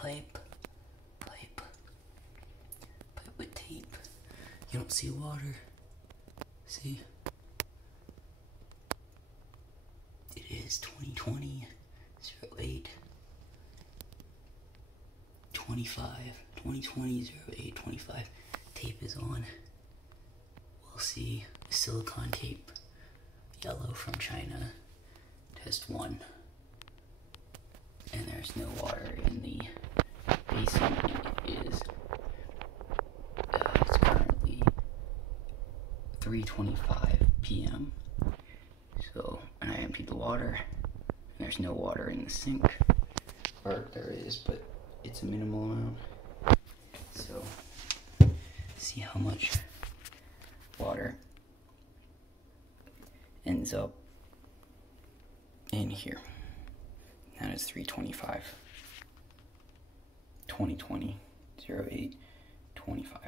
pipe with tape. You don't see water. See? It is 2020 08 25. 2020 08 25. Tape is on. We'll see silicone tape. Yellow from China. Test 1. And there's no water in the basin. It's currently 3:25 p.m. So, and I emptied the water, and there's no water in the sink. Or there is, but it's a minimal amount. So, see how much water ends up in here. That is 3:25. 2020 08 25.